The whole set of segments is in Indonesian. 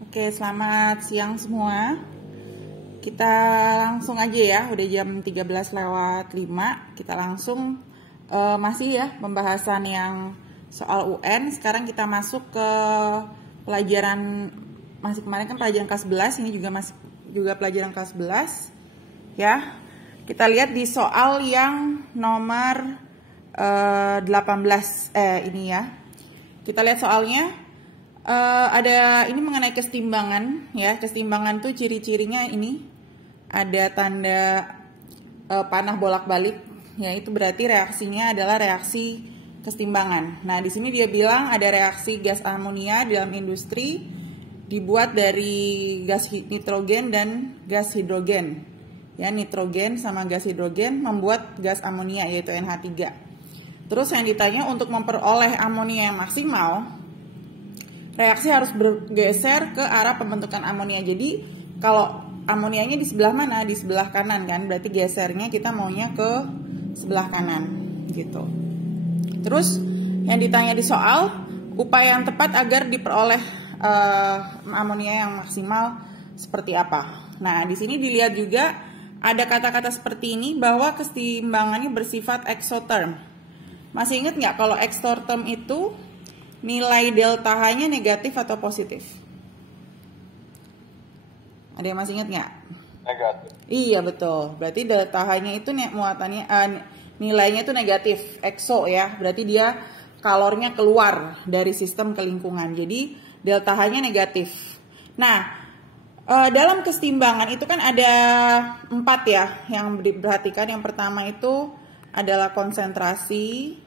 Oke, selamat siang semua. Kita langsung aja ya, udah jam 13:05. Kita langsung masih ya pembahasan yang soal UN. Sekarang kita masuk ke pelajaran, masih kemarin kan pelajaran kelas 11, ini juga pelajaran kelas 11 ya. Kita lihat di soal yang nomor 18 ini ya. Kita lihat soalnya. Ada ini mengenai kesetimbangan ya. Kesetimbangan tuh ciri-cirinya ini ada tanda panah bolak-balik ya, itu berarti reaksinya adalah reaksi kesetimbangan. Nah, di sini dia bilang ada reaksi gas amonia dalam industri dibuat dari gas nitrogen dan gas hidrogen. Ya, nitrogen sama gas hidrogen membuat gas amonia yaitu NH3. Terus yang ditanya untuk memperoleh amonia yang maksimal, reaksi harus bergeser ke arah pembentukan amonia. Jadi kalau amonianya di sebelah mana? Di sebelah kanan kan. Berarti gesernya kita maunya ke sebelah kanan gitu. Terus yang ditanya di soal, upaya yang tepat agar diperoleh amonia yang maksimal seperti apa? Nah, di sini dilihat juga ada kata-kata seperti ini bahwa kesetimbangannya bersifat exotherm. Masih ingat nggak kalau exotherm itu nilai delta H-nya negatif atau positif? Ada yang masih ingat nggak? Negatif. Iya betul. Berarti delta H-nya itu muatannya nilainya itu negatif, exo ya. Berarti dia kalornya keluar dari sistem ke lingkungan. Jadi delta H-nya negatif. Nah, dalam kesetimbangan itu kan ada 4 ya yang diperhatikan. Yang pertama itu adalah konsentrasi.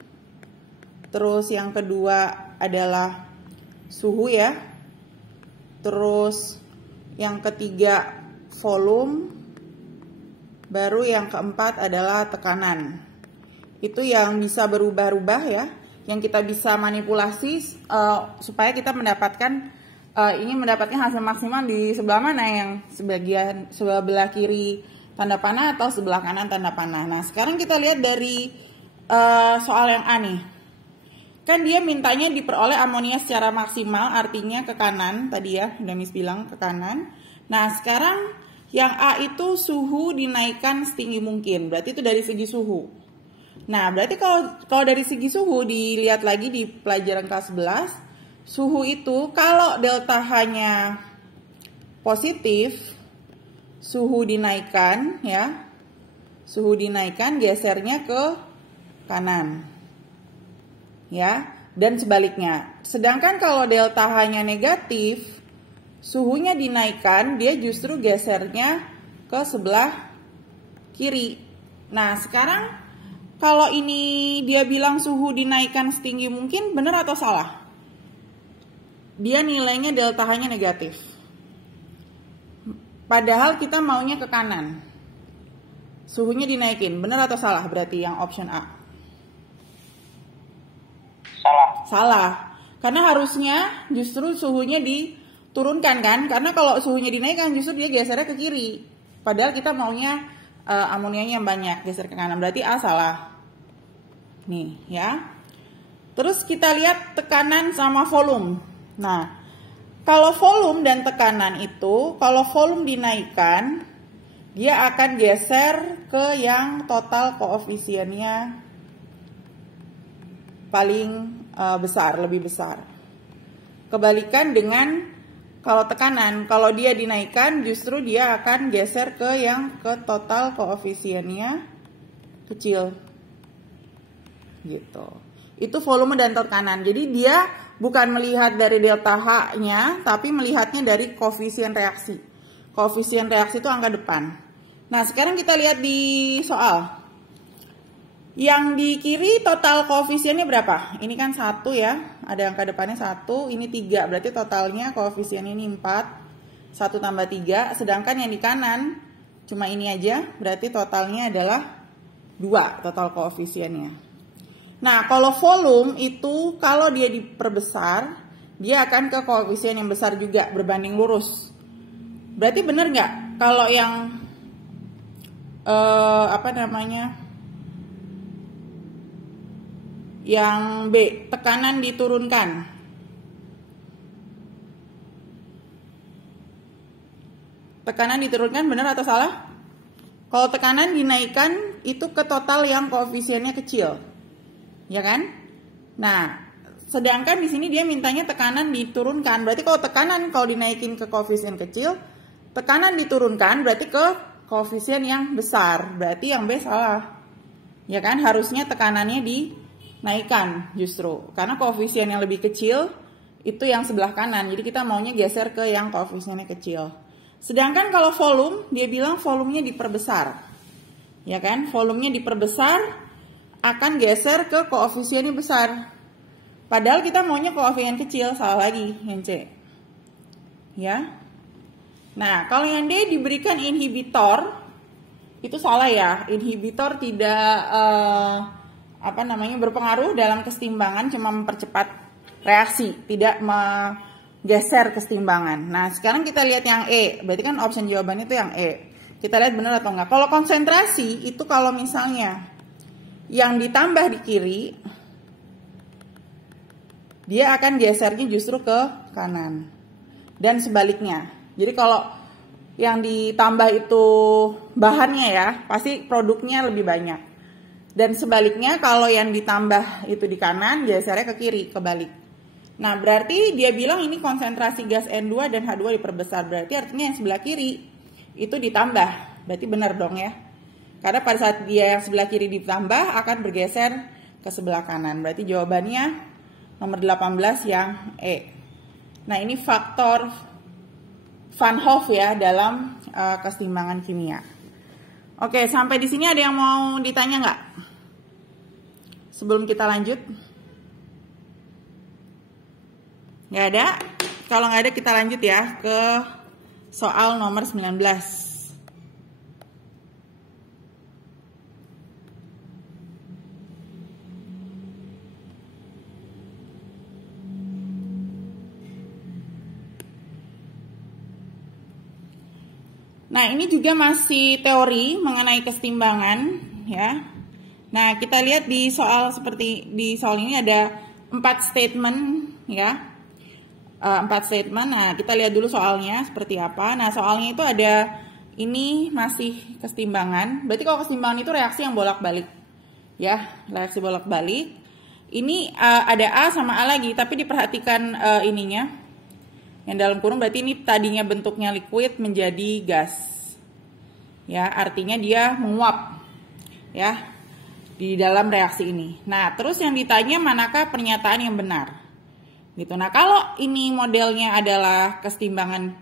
Terus yang kedua adalah suhu ya. Terus yang ketiga volume. Baru yang keempat adalah tekanan. Itu yang bisa berubah-ubah ya. Yang kita bisa manipulasi supaya kita mendapatkan ingin mendapatkan hasil maksimal di sebelah mana, yang sebelah kiri tanda panah atau sebelah kanan tanda panah. Nah, sekarang kita lihat dari soal yang A nih. Kan dia mintanya diperoleh amonia secara maksimal, artinya ke kanan tadi ya, udah Miss bilang ke kanan. Nah, sekarang yang A itu suhu dinaikkan setinggi mungkin, berarti itu dari segi suhu. Nah, berarti kalau dari segi suhu dilihat lagi di pelajaran kelas 11, suhu itu kalau delta H-nya positif, suhu dinaikkan ya. Suhu dinaikkan, gesernya ke kanan. Ya, dan sebaliknya. Sedangkan kalau delta H-nya negatif, suhunya dinaikkan, dia justru gesernya ke sebelah kiri. Nah, sekarang kalau ini dia bilang suhu dinaikkan setinggi mungkin, benar atau salah? Dia nilainya delta H-nya negatif. Padahal kita maunya ke kanan. Suhunya dinaikin, benar atau salah berarti yang option A? Salah. Karena harusnya justru suhunya diturunkan kan? Karena kalau suhunya dinaikkan justru dia gesernya ke kiri. Padahal kita maunya amonianya yang banyak, geser ke kanan. Berarti A salah. Nih ya. Terus kita lihat tekanan sama volume. Nah, kalau volume dan tekanan itu, kalau volume dinaikkan, dia akan geser ke yang total koefisiennya paling besar, lebih besar. Kebalikan dengan kalau tekanan, kalau dia dinaikkan justru dia akan geser ke yang ke total koefisiennya kecil. Gitu. Itu volume dan tekanan. Jadi dia bukan melihat dari delta H-nya, tapi melihatnya dari koefisien reaksi. Koefisien reaksi itu angka depan. Nah, sekarang kita lihat di soal. Yang di kiri total koefisiennya berapa? Ini kan 1 ya, ada angka depannya 1, ini 3, berarti totalnya koefisien ini 4, 1 tambah 3, sedangkan yang di kanan cuma ini aja, berarti totalnya adalah 2 total koefisiennya. Nah, kalau volume itu kalau dia diperbesar, dia akan ke koefisien yang besar juga, berbanding lurus. Berarti benar nggak kalau yang yang B, tekanan diturunkan. Tekanan diturunkan, benar atau salah? Kalau tekanan dinaikkan itu ke total yang koefisiennya kecil, ya kan? Nah, sedangkan di sini dia mintanya tekanan diturunkan. Berarti kalau dinaikin ke koefisien kecil, tekanan diturunkan berarti ke koefisien yang besar. Berarti yang B salah. Ya kan? Harusnya tekanannya dinaikkan justru. Karena koefisien yang lebih kecil itu yang sebelah kanan. Jadi kita maunya geser ke yang koefisiennya kecil. Sedangkan kalau volume, dia bilang volumenya diperbesar. Ya kan? Volumenya diperbesar akan geser ke koefisiennya besar. Padahal kita maunya koefisien kecil, salah lagi yang C. Ya. Nah, kalau yang D diberikan inhibitor, itu salah ya. Inhibitor tidak berpengaruh dalam kesetimbangan, cuma mempercepat reaksi, tidak geser kesetimbangan. Nah, sekarang kita lihat yang E. Berarti kan option jawabannya itu yang E. Kita lihat benar atau enggak. Kalau konsentrasi, itu kalau misalnya yang ditambah di kiri, dia akan gesernya justru ke kanan. Dan sebaliknya. Jadi kalau yang ditambah itu bahannya ya, pasti produknya lebih banyak. Dan sebaliknya, kalau yang ditambah itu di kanan, gesernya ke kiri, kebalik. Nah, berarti dia bilang ini konsentrasi gas N2 dan H2 diperbesar. Berarti artinya yang sebelah kiri itu ditambah. Berarti benar dong ya. Karena pada saat dia yang sebelah kiri ditambah akan bergeser ke sebelah kanan. Berarti jawabannya nomor 18 yang E. Nah, ini faktor Van Hoff ya dalam kesetimbangan kimia. Oke, sampai di sini ada yang mau ditanya nggak? Sebelum kita lanjut. Nggak ada? Kalau nggak ada kita lanjut ya ke soal nomor 19. Nah, ini juga masih teori mengenai kesetimbangan ya. Nah, kita lihat di soal ini ada 4 statement ya. 4 statement. Nah, kita lihat dulu soalnya seperti apa. Nah, soalnya itu ada ini masih kesetimbangan. Berarti kalau kesetimbangan itu reaksi yang bolak-balik. Ya, reaksi bolak-balik. Ini ada A sama A lagi, tapi diperhatikan ininya. Yang dalam kurung berarti ini tadinya bentuknya liquid menjadi gas. Ya, artinya dia menguap. Ya, di dalam reaksi ini. Nah, terus yang ditanya manakah pernyataan yang benar? Gitu. Nah, kalau ini modelnya adalah kesetimbangan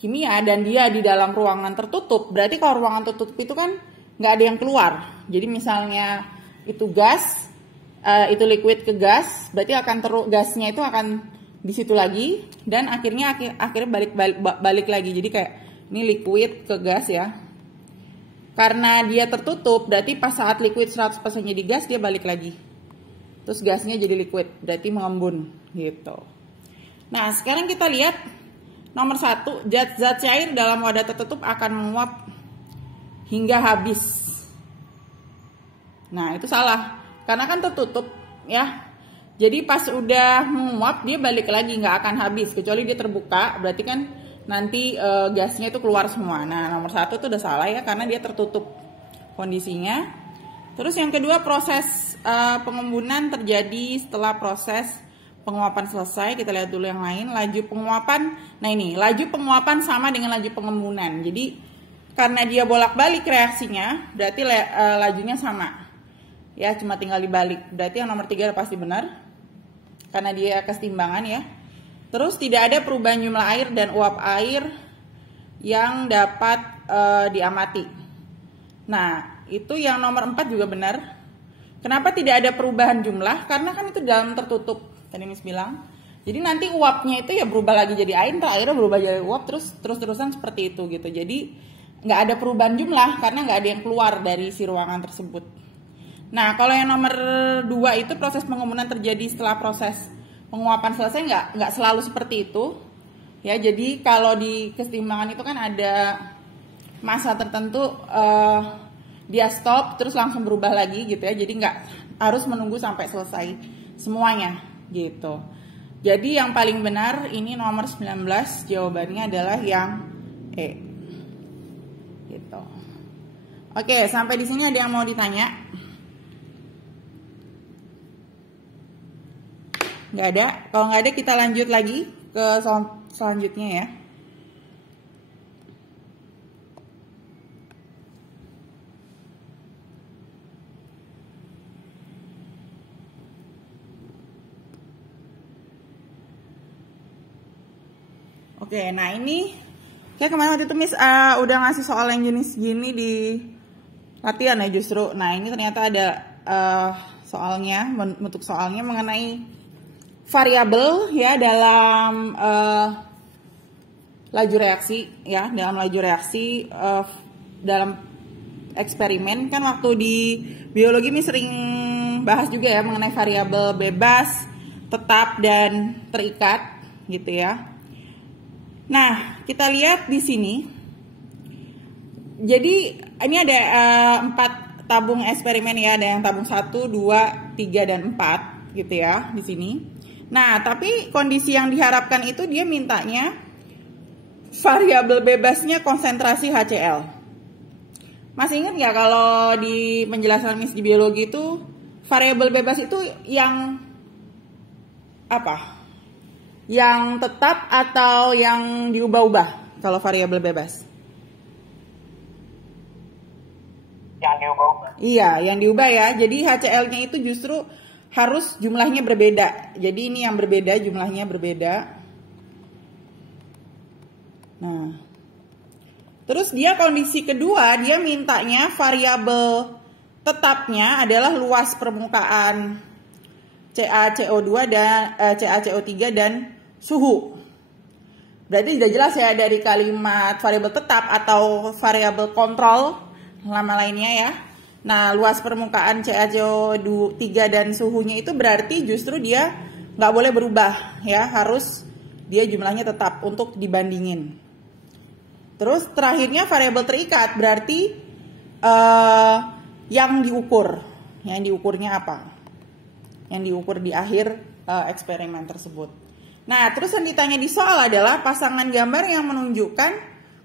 kimia dan dia di dalam ruangan tertutup, berarti kalau ruangan tertutup itu kan nggak ada yang keluar. Jadi misalnya itu gas, itu liquid ke gas, berarti gasnya itu akan di situ lagi dan akhirnya balik lagi. Jadi kayak ini liquid ke gas ya. Karena dia tertutup, berarti pas saat liquid 100% jadi gas dia balik lagi. Terus gasnya jadi liquid, berarti mengembun gitu. Nah, sekarang kita lihat nomor 1, zat-zat cair dalam wadah tertutup akan menguap hingga habis. Nah, itu salah. Karena kan tertutup ya. Jadi pas udah menguap dia balik lagi, nggak akan habis kecuali dia terbuka, berarti kan nanti gasnya itu keluar semua. Nah, nomor 1 itu udah salah ya karena dia tertutup kondisinya. Terus yang kedua, proses pengembunan terjadi setelah proses penguapan selesai. Kita lihat dulu yang lain. Laju penguapan. Nah, ini laju penguapan sama dengan laju pengembunan. Jadi karena dia bolak-balik reaksinya, berarti lajunya sama. Ya, cuma tinggal dibalik. Berarti yang nomor 3 pasti benar. Karena dia kesetimbangan ya. Terus tidak ada perubahan jumlah air dan uap air yang dapat diamati. Nah, itu yang nomor 4 juga benar. Kenapa tidak ada perubahan jumlah? Karena kan itu dalam tertutup. Tadi Miss bilang. Jadi nanti uapnya itu ya berubah lagi jadi air, ntar airnya berubah jadi uap, terus-terusan seperti itu gitu. Jadi nggak ada perubahan jumlah karena nggak ada yang keluar dari si ruangan tersebut. Nah, kalau yang nomor 2 itu proses pengembunan terjadi setelah proses penguapan selesai, nggak selalu seperti itu. Ya, jadi kalau di kesetimbangan itu kan ada masa tertentu dia stop terus langsung berubah lagi gitu ya. Jadi nggak harus menunggu sampai selesai semuanya gitu. Jadi yang paling benar ini nomor 19, jawabannya adalah yang E. Oke, sampai di sini ada yang mau ditanya? Nggak ada. Kalau nggak ada kita lanjut lagi ke soal selanjutnya ya. Oke, nah ini saya kemarin waktu itu Miss udah ngasih soal yang jenis gini di latihan ya justru. Nah ini ternyata ada soalnya, bentuk soalnya mengenai variabel ya dalam laju reaksi ya, dalam laju reaksi dalam eksperimen. Kan waktu di biologi Miss sering bahas juga ya mengenai variabel bebas, tetap dan terikat gitu ya. Nah, kita lihat di sini. Jadi ini ada 4 tabung eksperimen ya, ada yang tabung 1, 2, 3 dan 4 gitu ya di sini. Nah, tapi kondisi yang diharapkan itu dia mintanya variabel bebasnya konsentrasi HCl. Masih ingat nggak kalau di penjelasan Miss di biologi itu variabel bebas itu yang apa? Yang tetap atau yang diubah-ubah kalau variabel bebas? Yang diubah-ubah. Iya, yang diubah ya. Jadi HCl-nya itu justru harus jumlahnya berbeda. Jadi ini yang berbeda, jumlahnya berbeda. Nah, terus dia kondisi kedua, dia mintanya variabel tetapnya adalah luas permukaan CaCO2 dan CaCO3 dan suhu. Berarti sudah jelas ya dari kalimat variabel tetap atau variabel kontrol nama lainnya ya. Nah, luas permukaan CaCO3 dan suhunya itu berarti justru dia nggak boleh berubah ya, harus dia jumlahnya tetap untuk dibandingin. Terus terakhirnya variabel terikat berarti yang diukurnya apa? Yang diukur di akhir eksperimen tersebut. Nah, terus yang ditanya di soal adalah pasangan gambar yang menunjukkan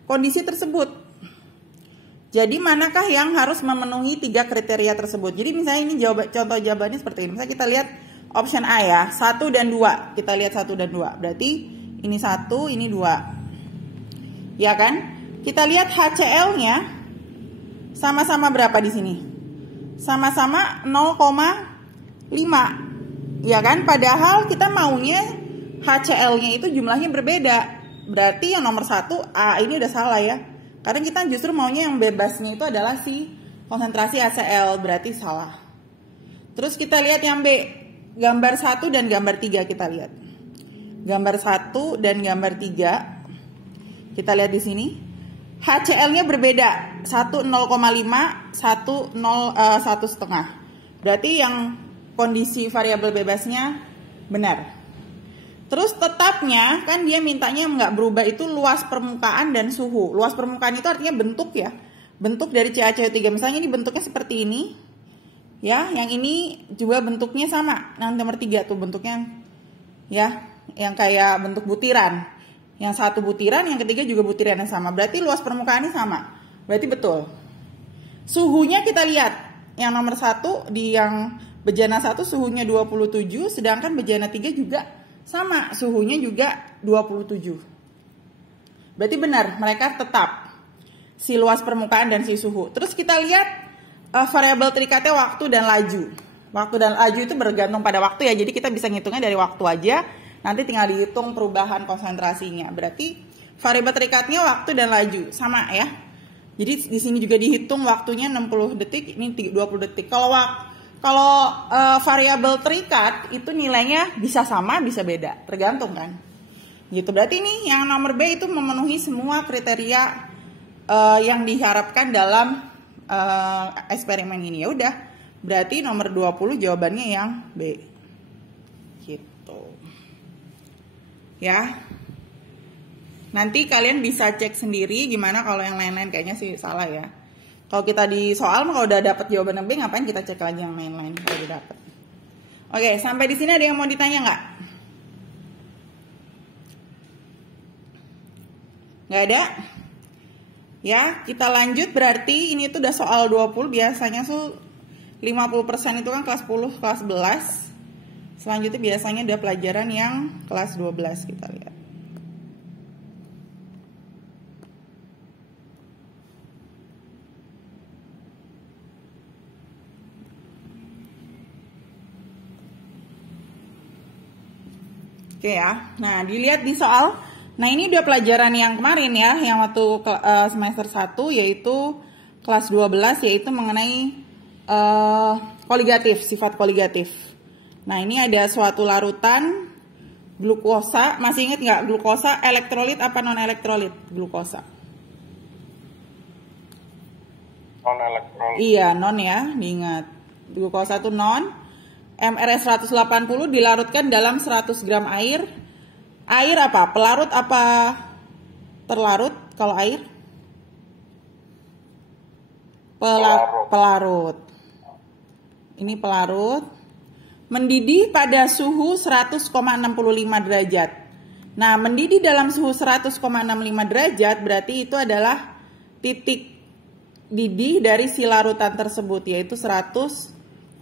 kondisi tersebut. Jadi manakah yang harus memenuhi 3 kriteria tersebut? Jadi misalnya ini contoh jawabannya seperti ini. Misalnya kita lihat option A ya, 1 dan 2. Kita lihat 1 dan 2. Berarti ini 1, ini 2. Ya kan? Kita lihat HCl-nya sama-sama berapa di sini? Sama-sama 0,5. Ya kan? Padahal kita maunya HCl-nya itu jumlahnya berbeda. Berarti yang nomor 1 A ini udah salah ya. Karena kita justru maunya yang bebasnya itu adalah si konsentrasi HCl, berarti salah. Terus kita lihat yang B, gambar 1 dan gambar 3 kita lihat. Gambar 1 dan gambar 3. Kita lihat di sini. HCl-nya berbeda. 1 0,5, 1 1,5. Berarti yang kondisi variabel bebasnya benar. Terus tetapnya kan dia mintanya nggak berubah itu luas permukaan dan suhu. Luas permukaan itu artinya bentuk ya. Bentuk dari CaCO3. Misalnya ini bentuknya seperti ini. Ya, yang ini juga bentuknya sama. Yang nomor 3 tuh bentuknya ya, yang kayak bentuk butiran. Yang satu butiran, yang ketiga juga butiran yang sama. Berarti luas permukaannya sama. Berarti betul. Suhunya kita lihat. Yang nomor 1 di yang bejana 1 suhunya 27, sedangkan bejana 3 juga sama, suhunya juga 27. Berarti benar, mereka tetap si luas permukaan dan si suhu. Terus kita lihat variabel terikatnya waktu dan laju. Waktu dan laju itu bergantung pada waktu ya. Jadi kita bisa ngitungnya dari waktu aja. Nanti tinggal dihitung perubahan konsentrasinya. Berarti variabel terikatnya waktu dan laju sama ya. Jadi di sini juga dihitung waktunya 60 detik, ini 20 detik. Kalau variabel terikat itu nilainya bisa sama, bisa beda, tergantung kan. Gitu. Berarti ini yang nomor B itu memenuhi semua kriteria yang diharapkan dalam eksperimen ini. Ya udah. Berarti nomor 20 jawabannya yang B. Gitu. Ya. Nanti kalian bisa cek sendiri gimana kalau yang lain-lain, kayaknya sih salah ya. Kalau kita di soal kalau udah dapat jawaban B, ngapain kita cek lagi yang lain-lain kalau udah dapat. Oke, sampai di sini ada yang mau ditanya nggak? Nggak ada? Ya, kita lanjut, berarti ini tuh udah soal 20, biasanya tuh 50% itu kan kelas 10, kelas 11. Selanjutnya biasanya ada pelajaran yang kelas 12, kita lihat. Oke ya, nah dilihat di soal. Nah ini udah pelajaran yang kemarin ya, yang waktu semester 1 yaitu kelas 12, yaitu mengenai koligatif, sifat koligatif. Nah ini ada suatu larutan glukosa, masih ingat nggak glukosa elektrolit apa non elektrolit? Glukosa. Non elektrolit. Iya non ya, diingat. Glukosa itu non. MRS 180 dilarutkan dalam 100 gram air. Air apa? Pelarut apa terlarut kalau air? Pelarut. Ini pelarut. Mendidih pada suhu 100,65 derajat. Nah, mendidih dalam suhu 100,65 derajat berarti itu adalah titik didih dari si larutan tersebut, yaitu 100,65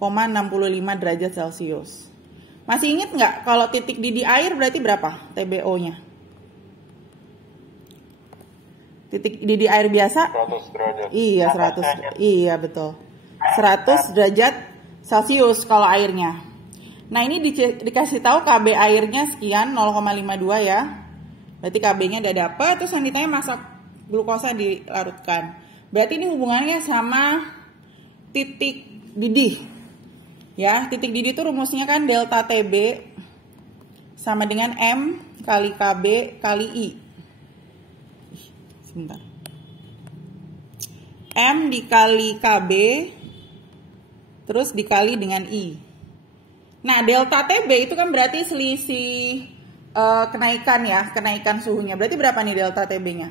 derajat Celcius. Masih ingat nggak kalau titik didih air berarti berapa TBO-nya? Titik didih air biasa? 100 derajat. Iya, 100. Iya, betul. 100 derajat Celcius kalau airnya. Nah, ini dikasih tahu KB airnya sekian 0,52 ya. Berarti KB-nya udah dapet, terus yang ditanya masa glukosa dilarutkan. Berarti ini hubungannya sama titik didih. Ya, titik didih itu rumusnya kan delta TB sama dengan M kali KB kali I. Sebentar. M dikali KB terus dikali dengan I. Nah, delta TB itu kan berarti selisih kenaikan ya, kenaikan suhunya. Berarti berapa nih delta TB-nya?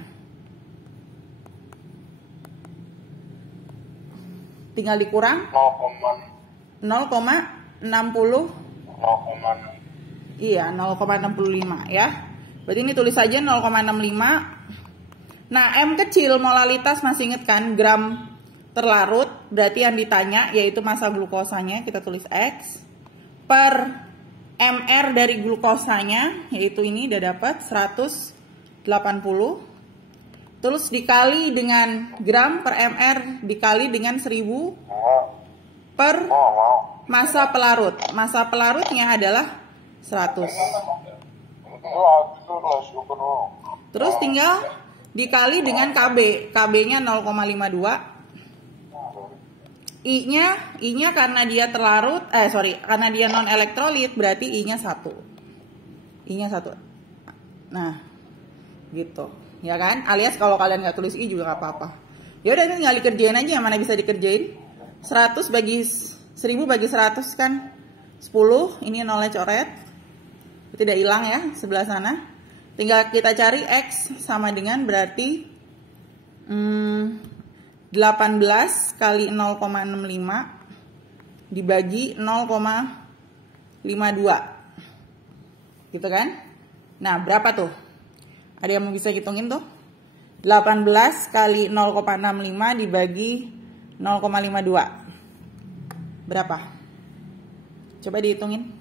Tinggal dikurang 0,60. Iya, 0,65 ya. Berarti ini tulis saja 0,65. Nah, M kecil molalitas masih inget kan? Gram terlarut. Berarti yang ditanya yaitu massa glukosanya, kita tulis X. Per MR dari glukosanya, yaitu ini udah dapat 180. Terus dikali dengan gram per MR dikali dengan 1000 per massa pelarut. Massa pelarutnya adalah 100. Terus tinggal dikali dengan KB. KB-nya 0,52. I-nya karena dia terlarut, karena dia non elektrolit berarti I-nya 1. I-nya 1. Nah, gitu. Ya kan? Alias kalau kalian nggak tulis I juga nggak apa-apa. Ya udah, tinggal dikerjain aja yang mana bisa dikerjain. 100 bagi 1000 bagi 100 kan 10, ini nolnya coret. Tidak hilang ya sebelah sana. Tinggal kita cari X sama dengan berarti 18 kali 0,65 dibagi 0,52. Gitu kan? Nah, berapa tuh? Ada yang bisa hitungin tuh? 18 kali 0,65 dibagi 0,52. Berapa? Coba dihitungin.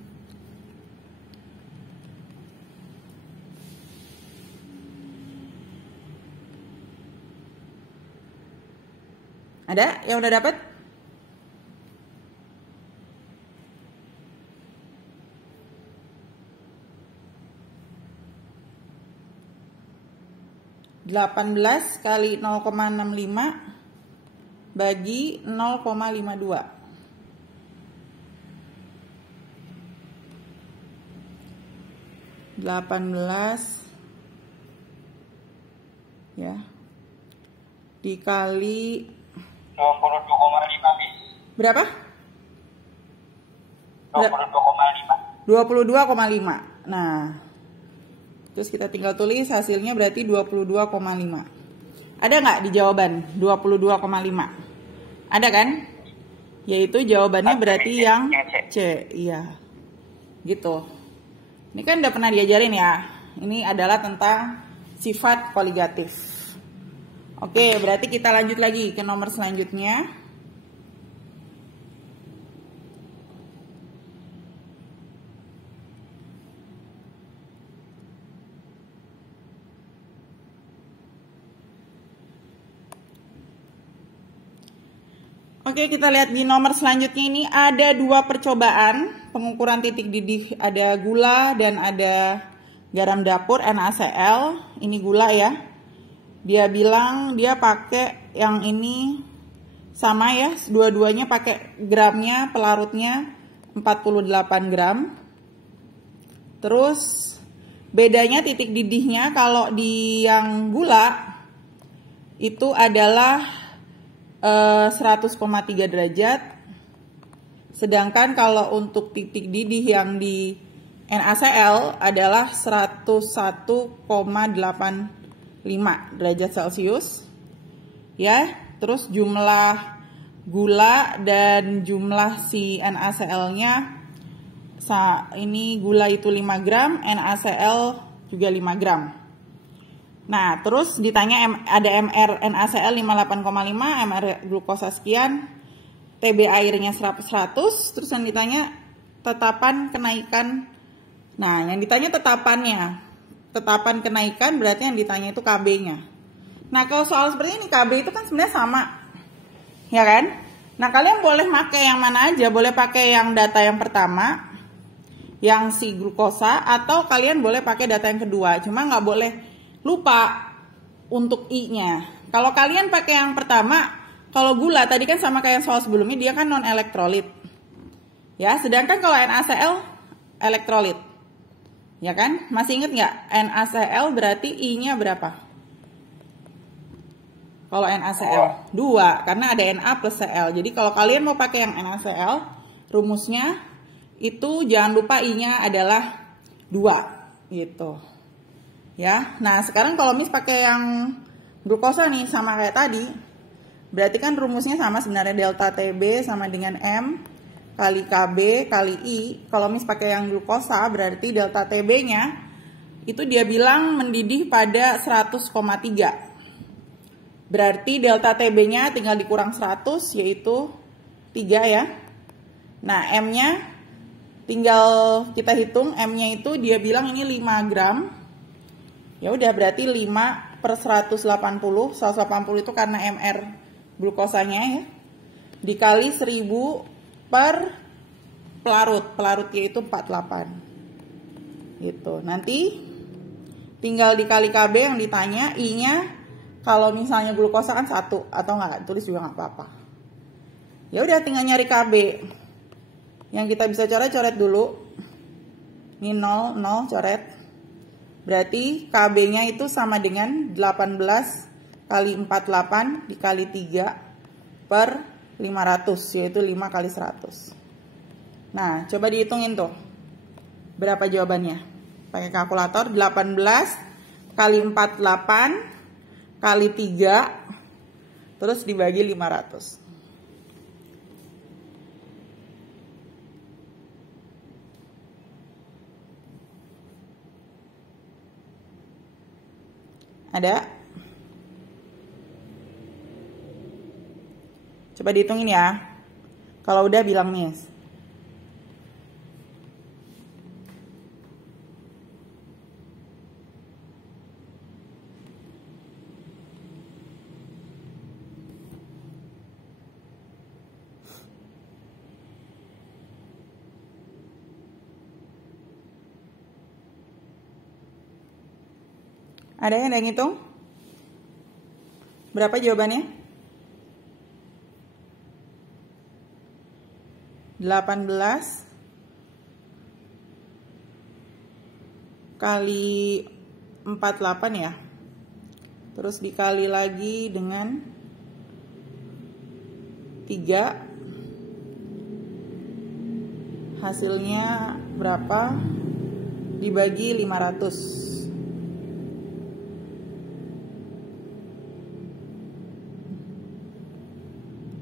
Ada yang udah dapat? Delapan belas kali 0,65 bagi 0,52. 18 ya dikali 22,5. Berapa? 22,5. 22,5. Nah, terus kita tinggal tulis hasilnya berarti 22,5. Ada nggak di jawaban 22,5? Ada kan? Yaitu jawabannya berarti yang C. Iya. Gitu. Ini kan udah pernah diajarin ya. Ini adalah tentang sifat koligatif. Oke, berarti kita lanjut lagi ke nomor selanjutnya. Oke, kita lihat di nomor selanjutnya ini ada dua percobaan pengukuran titik didih. Ada gula dan ada garam dapur NaCl. Ini gula ya. Dia bilang dia pakai yang ini sama ya. Dua-duanya pakai gramnya, pelarutnya 48 gram. Terus bedanya titik didihnya kalau di yang gula itu adalah 100,3 derajat, sedangkan kalau untuk titik didih yang di NaCl adalah 101,85 derajat Celcius ya. Terus jumlah gula dan jumlah si NaCl-nya, ini gula itu 5 gram, NaCl juga 5 gram. Nah, terus ditanya ada MR NaCl 58,5, MR glukosa sekian, TB airnya 100, terus yang ditanya tetapan kenaikan. Nah, yang ditanya tetapannya. Tetapan kenaikan berarti yang ditanya itu KB-nya. Nah, kalau soal seperti ini KB itu kan sebenarnya sama. Ya kan? Nah, kalian boleh pakai yang mana aja, boleh pakai yang data yang pertama, yang si glukosa, atau kalian boleh pakai data yang kedua. Cuma nggak boleh lupa untuk I-nya. Kalau kalian pakai yang pertama, kalau gula tadi kan sama kayak soal sebelumnya, dia kan non elektrolit. Ya, sedangkan kalau NaCl elektrolit. Ya kan? Masih inget nggak? NaCl berarti I-nya berapa? Kalau NaCl 2, karena ada Na plus Cl. Jadi kalau kalian mau pakai yang NaCl, rumusnya itu jangan lupa I-nya adalah 2 gitu. Ya, nah sekarang kalau pakai yang glukosa nih sama kayak tadi, berarti kan rumusnya sama sebenarnya, delta TB sama dengan M kali KB kali I. Kalau pakai yang glukosa berarti delta TB-nya itu dia bilang mendidih pada 100,3. Berarti delta TB-nya tinggal dikurang 100 yaitu 3 ya. Nah, M-nya tinggal kita hitung, M-nya itu dia bilang ini 5 gram. Ya udah berarti 5 per 180 itu karena MR glukosanya ya, dikali 1000 per pelarutnya itu 48 gitu. Nanti tinggal dikali KB yang ditanya. I-nya kalau misalnya glukosa kan 1 atau nggak tulis juga nggak apa-apa. Ya udah tinggal nyari KB. Yang kita bisa coret dulu. Ini 0 coret. Berarti KB-nya itu sama dengan 18 kali 48 dikali 3 per 500, yaitu 5 kali 100. Nah, coba dihitungin tuh. Berapa jawabannya? Pakai kalkulator, 18 kali 48 kali 3, terus dibagi 500. Ada? Coba dihitungin ya. Kalau udah bilang Miss. Ada yang ngitung? Berapa jawabannya? 18 kali 48 ya. Terus dikali lagi dengan 3. Hasilnya berapa? Dibagi 500.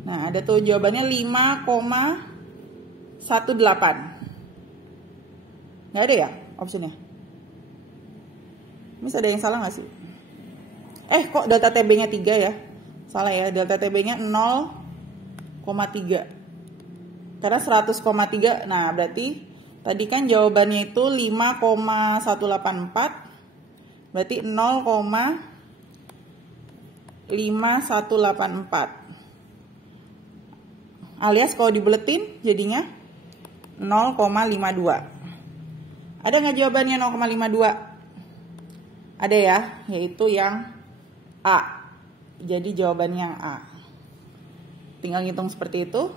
Nah, ada tuh jawabannya 5,18. Nggak ada ya opsinya? Mis ada yang salah nggak sih? Kok delta TB-nya 3 ya? Salah ya, delta TB-nya 0,3. Karena 100,3, nah berarti tadi kan jawabannya itu 5,184. Berarti 0,5184. Alias kalau dibeletin jadinya 0,52. Ada nggak jawabannya 0,52? Ada ya, yaitu yang A. Jadi jawabannya yang A. Tinggal ngitung seperti itu.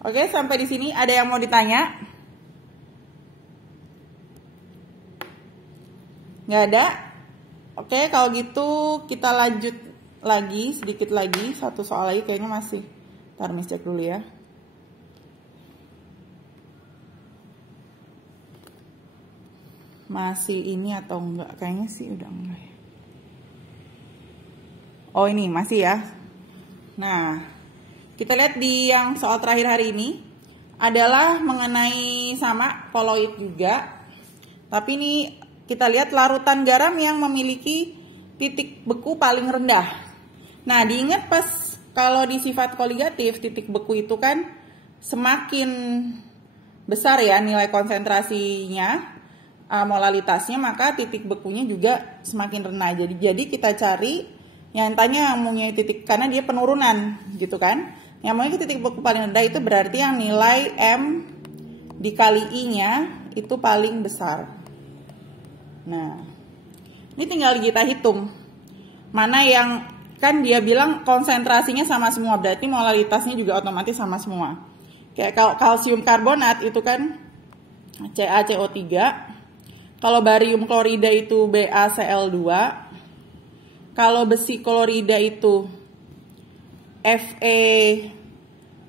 Oke, sampai di sini ada yang mau ditanya? Nggak ada? Oke, kalau gitu kita lanjut lagi, sedikit lagi. Satu soal lagi kayaknya masih. Ntar Miss cek dulu ya. Masih ini atau enggak? Kayaknya sih udah enggak ya. Oh ini masih ya. Nah, kita lihat di yang soal terakhir hari ini adalah mengenai sama koloid juga. Tapi ini kita lihat larutan garam yang memiliki titik beku paling rendah. Nah, diingat pas kalau di sifat koligatif titik beku itu kan semakin besar ya nilai konsentrasinya, molalitasnya, maka titik bekunya juga semakin rendah. Jadi kita cari yang tanya yang mempunyai titik, karena dia penurunan gitu kan. Yang mempunyai titik beku paling rendah itu berarti yang nilai M dikali I-nya itu paling besar. Nah, ini tinggal kita hitung. Mana yang, kan dia bilang konsentrasinya sama semua, berarti molalitasnya juga otomatis sama semua. Kayak kalau kalsium karbonat itu kan CaCO3. Kalau barium klorida itu BaCl2. Kalau besi klorida itu Fe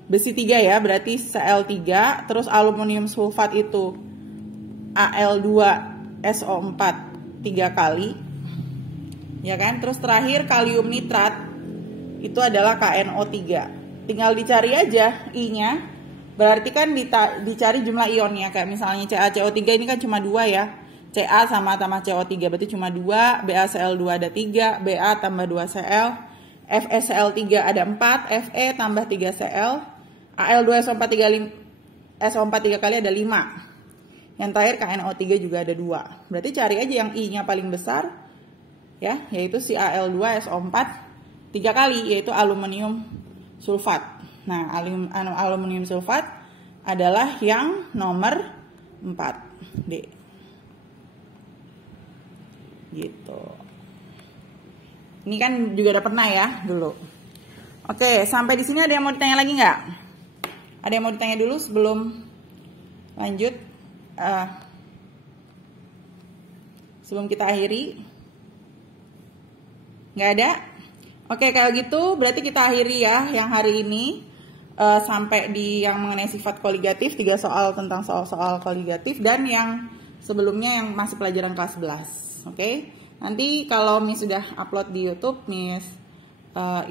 besi 3 ya, berarti Cl3. Terus aluminium sulfat itu Al2SO4 3 kali. Ya kan? Terus terakhir kalium nitrat itu adalah KNO3. Tinggal dicari aja I-nya. Berarti kan dicari jumlah ionnya. Kayak misalnya CaCO3 ini kan cuma 2 ya. Ca sama CO3 berarti cuma 2, BaCl2 ada 3, Ba tambah 2Cl, FeCl3 ada 4, Fe tambah 3Cl, Al2SO4 3 kali ada 5. Yang terakhir KNO3 juga ada 2. Berarti cari aja yang I-nya paling besar ya, yaitu si Al2SO4 3 kali, yaitu aluminium sulfat. Nah, aluminium sulfat adalah yang nomor 4 D. Gitu. Ini kan juga udah pernah ya dulu. Oke, sampai di sini ada yang mau ditanya lagi nggak? Ada yang mau ditanya dulu sebelum lanjut? Sebelum kita akhiri? Nggak ada? Oke, kalau gitu berarti kita akhiri ya yang hari ini. Sampai di yang mengenai sifat koligatif, 3 soal tentang soal-soal koligatif, dan yang sebelumnya yang masih pelajaran kelas 11. Oke, nanti kalau Miss sudah upload di YouTube, Miss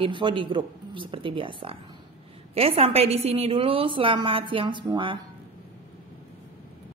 info di grup seperti biasa. Oke, sampai di sini dulu. Selamat siang semua.